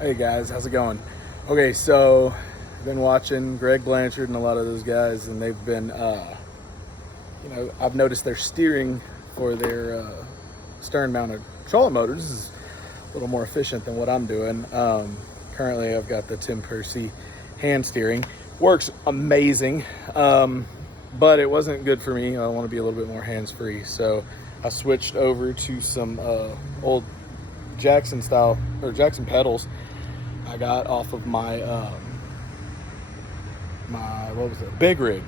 Hey guys, how's it going? Okay, so I've been watching Greg Blanchard and a lot of those guys, and they've been, I've noticed their steering for their stern-mounted trolling motors is a little more efficient than what I'm doing. Currently, I've got the Tim Percy hand steering. Works amazing, but it wasn't good for me. I want to be a little bit more hands-free, so I switched over to some old Jackson pedals I got off of my big rig.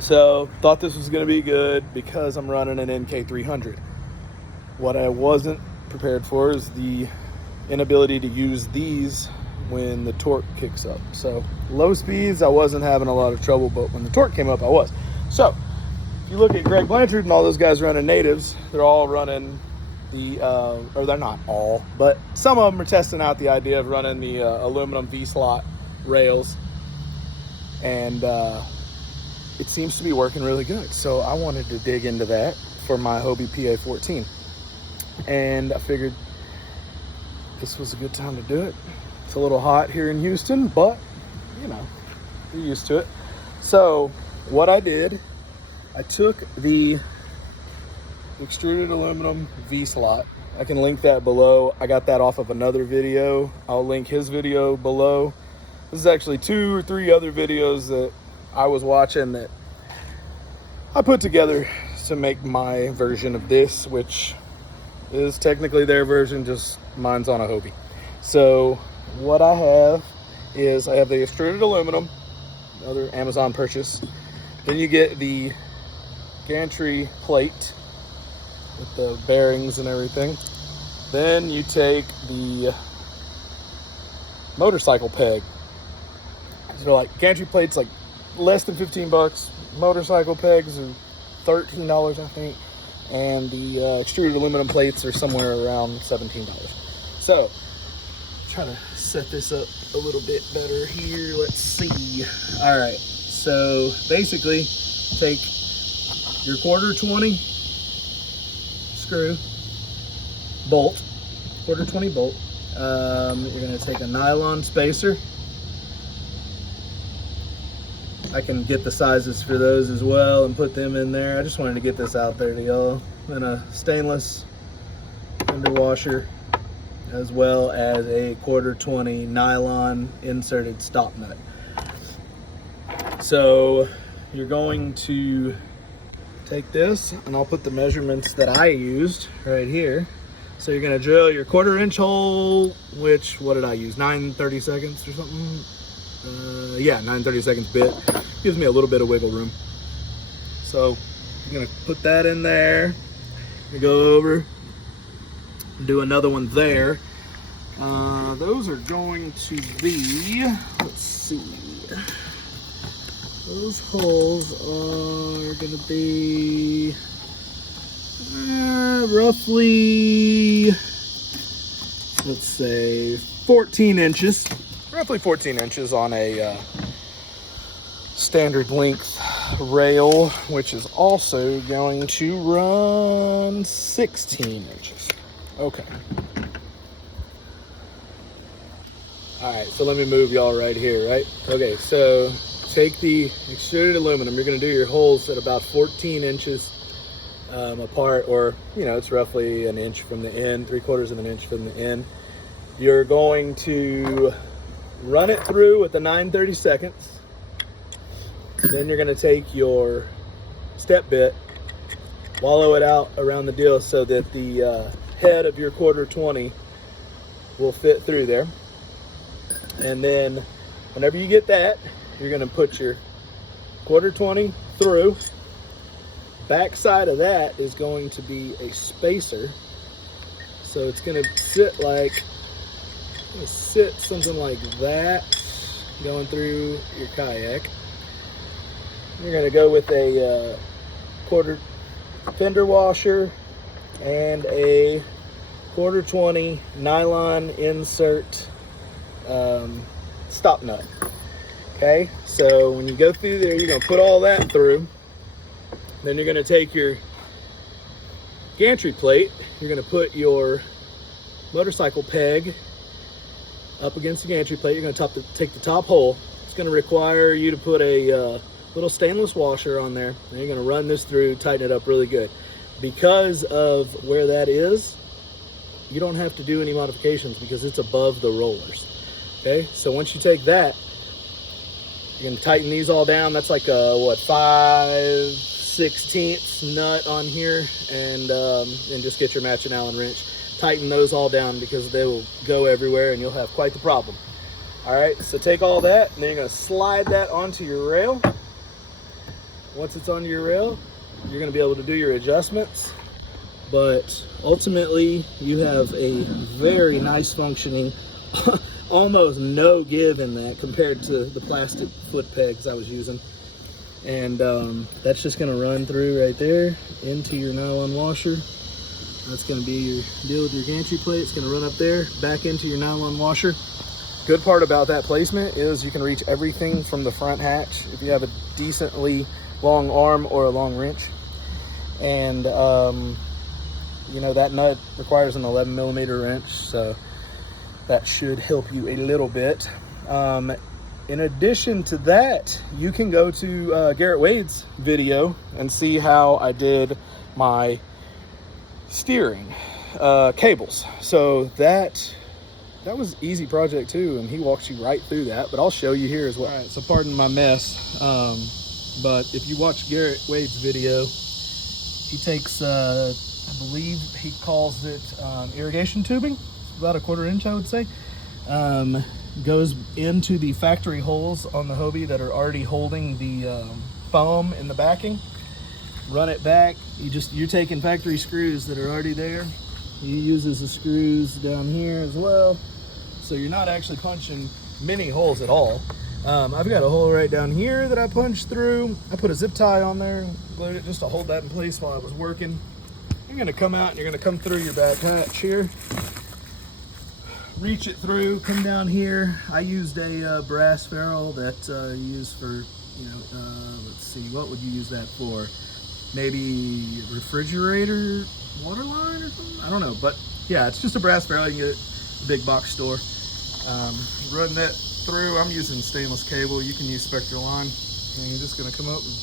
So thought this was going to be good because I'm running an NK300. What I wasn't prepared for is the inability to use these when the torque kicks up. So low speeds, I wasn't having a lot of trouble, but when the torque came up, I was. So if you look at Greg Blanchard and all those guys running natives, they're all running or they're not all, but some of them are testing out the idea of running the aluminum V-slot rails, and it seems to be working really good. So I wanted to dig into that for my Hobie PA 14, and I figured this was a good time to do it. It's a little hot here in Houston, but you know, you're used to it. So what I did, I took the extruded aluminum V-slot. I can link that below. I got that off of another video. I'll link his video below. This is actually 2 or 3 other videos that I was watching that I put together to make my version of this, which is technically their version, just mine's on a Hobie. So what I have is I have the extruded aluminum, another Amazon purchase. Then you get the gantry plate with the bearings and everything. Then you take the motorcycle peg. So like gantry plates like less than 15 bucks. Motorcycle pegs are $13, I think. And the extruded aluminum plates are somewhere around $17. So try to set this up a little bit better here. Let's see. All right. So basically take your 1/4-20 screw bolt, 1/4-20 bolt. You're going to take a nylon spacer. I can get the sizes for those as well and put them in there. I just wanted to get this out there to y'all. And a stainless fender washer, as well as a 1/4-20 nylon inserted stop nut. So you're going to take this, and I'll put the measurements that I used right here. So you're gonna drill your 1/4-inch hole, which, what did I use? 9/32 or something? Yeah, 9/32 bit. Gives me a little bit of wiggle room. So you're gonna put that in there. You go over, do another one there. Those are going to be, let's see. Those holes are going to be roughly, let's say 14 inches. Roughly 14 inches on a standard length rail, which is also going to run 16 inches. Okay. All right, so let me move y'all right here, right? Okay, so take the extruded aluminum. You're going to do your holes at about 14 inches apart, or it's roughly an inch from the end, 3/4 of an inch from the end. You're going to run it through with the 9/32. Then you're going to take your step bit, wallow it out around the deal so that the head of your 1/4-20 will fit through there. And then whenever you get that, you're going to put your 1/4-20 through. Back side of that is going to be a spacer. So it's going to sit something like that, going through your kayak. You're going to go with a 1/4 fender washer and a 1/4-20 nylon insert stop nut. Okay, so when you go through there, you're going to put all that through. Then you're going to take your gantry plate, you're going to put your motorcycle peg up against the gantry plate. You're going to take the top hole. It's going to require you to put a little stainless washer on there. And you're going to run this through, tighten it up really good. Because of where that is, you don't have to do any modifications because it's above the rollers. Okay, so once you take that, you're gonna tighten these all down. That's like a, what, 5/16 nut on here, and just get your matching Allen wrench. Tighten those all down because they will go everywhere and you'll have quite the problem. All right, so take all that, and then you're gonna slide that onto your rail. Once it's on your rail, you're gonna be able to do your adjustments, but ultimately you have a very nice functioning almost no give in that compared to the plastic foot pegs I was using. And that's just going to run through right there into your nylon washer. That's going to be your deal with your gantry plate. It's going to run up there, back into your nylon washer. Good part about that placement is you can reach everything from the front hatch if you have a decently long arm or a long wrench. And you know, that nut requires an 11mm wrench, so that should help you a little bit. In addition to that, you can go to Garrett Wade's video and see how I did my steering cables. So that was an easy project too, and he walks you right through that, but I'll show you here as well. All right, so pardon my mess, but if you watch Garrett Wade's video, he takes, I believe he calls it irrigation tubing, about a 1/4 inch, I would say, goes into the factory holes on the Hobie that are already holding the foam in the backing. Run it back. You're taking factory screws that are already there. He uses the screws down here as well, so you're not actually punching many holes at all. I've got a hole right down here that I punched through. I put a zip tie on there, glued it just to hold that in place while I was working. You're going to come out and you're going to come through your back hatch here. Reach it through, come down here. I used a brass ferrule that you use for, you know, let's see, what would you use that for? Maybe refrigerator water line or something? I don't know, but yeah, it's just a brass ferrule. You can get it at a big box store. Run that through. I'm using stainless cable. You can use spectral line. And you're just gonna come up and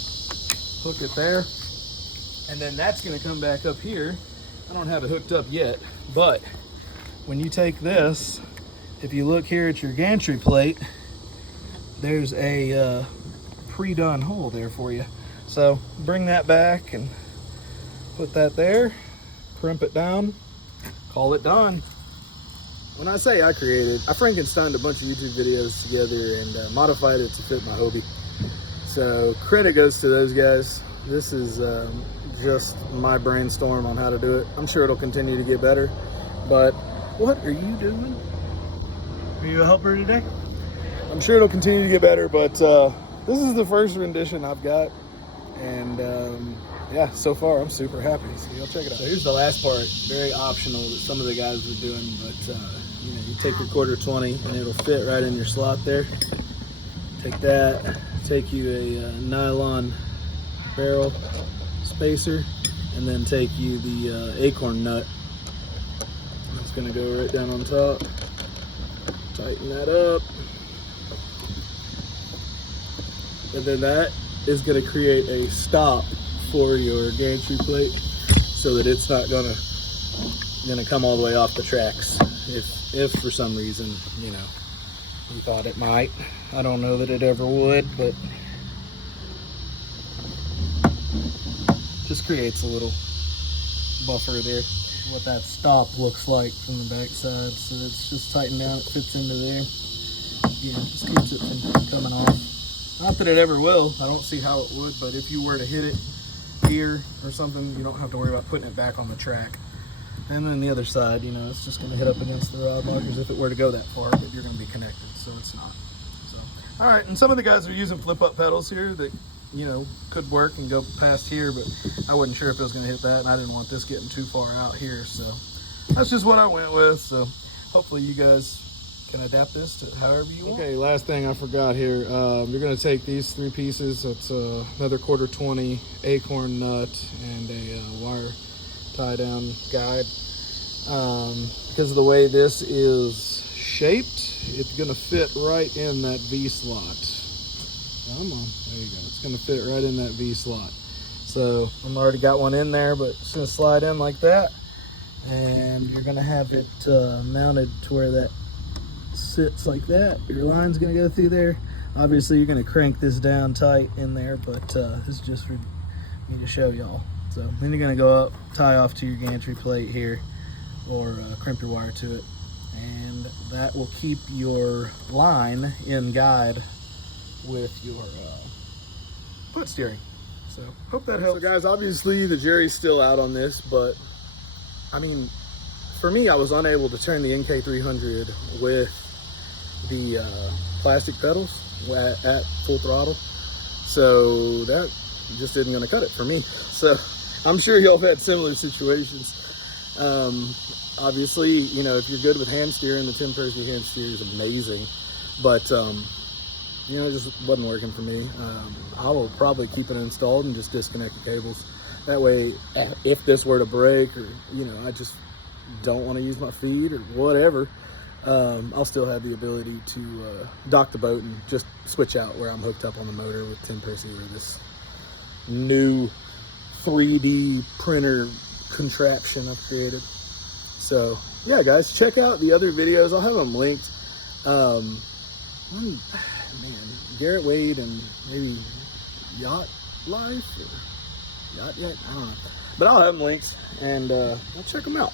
hook it there. And then that's gonna come back up here. I don't have it hooked up yet, but when you take this, if you look here at your gantry plate, there's a pre-done hole there for you. So bring that back and put that there, crimp it down, call it done. When I say I Frankensteined a bunch of YouTube videos together and modified it to fit my Hobie. So credit goes to those guys. This is just my brainstorm on how to do it. I'm sure it'll continue to get better, but what are you doing? Are you a helper today? I'm sure it'll continue to get better, but this is the first rendition I've got, and yeah, so far I'm super happy. So y'all check it out. So here's the last part, very optional that some of the guys were doing, but you know, you take your 1/4 20 and it'll fit right in your slot there. Take that, take you a nylon barrel spacer, and then take you the acorn nut. It's gonna go right down on top. Tighten that up. And then that is gonna create a stop for your gantry plate so that it's not gonna come all the way off the tracks. If for some reason, you know, you thought it might. I don't know that it ever would, but just creates a little buffer there. What that stop looks like from the back side. So it's just tightened down, it fits into there. Yeah, just keeps it from coming off. Not that it ever will, I don't see how it would, but if you were to hit it here or something, you don't have to worry about putting it back on the track. And then the other side, you know, it's just gonna hit up against the rod markers if it were to go that far, but you're gonna be connected, so it's not. So, all right, and some of the guys are using flip-up pedals here that, you know, could work and go past here, but I wasn't sure if it was going to hit that, and I didn't want this getting too far out here, so that's just what I went with. So hopefully you guys can adapt this to however you want. Okay, last thing I forgot here, you're going to take these 3 pieces. It's another 1/4 20 acorn nut and a wire tie down guide. Because of the way this is shaped, it's gonna fit right in that V slot. Come on, there you go. It's gonna fit right in that V slot. So I've already got one in there, but it's gonna slide in like that. And you're gonna have it mounted to where that sits like that. Your line's gonna go through there. Obviously you're gonna crank this down tight in there, but this is just for me to show y'all. So then you're gonna go up, tie off to your gantry plate here, or crimp your wire to it, and that will keep your line in guide with your foot steering. So hope that helps. So guys, obviously the jury's still out on this, but I mean, for me, I was unable to turn the NK300 with the plastic pedals at full throttle, so that just isn't going to cut it for me. So I'm sure y'all have had similar situations. Obviously, you know, if you're good with hand steering, the Tim Percy hand steer is amazing, but you know, it just wasn't working for me. I will probably keep it installed and just disconnect the cables. That way, if this were to break, or you know, I just don't want to use my feet or whatever, I'll still have the ability to dock the boat and just switch out where I'm hooked up on the motor with Tim Percy or this new 3D printer contraption I've created. So yeah, guys, check out the other videos. I'll have them linked. Man, Garrett Wade and maybe Yacht Life or Yacht, I don't know. But I'll have them linked, and I'll check them out.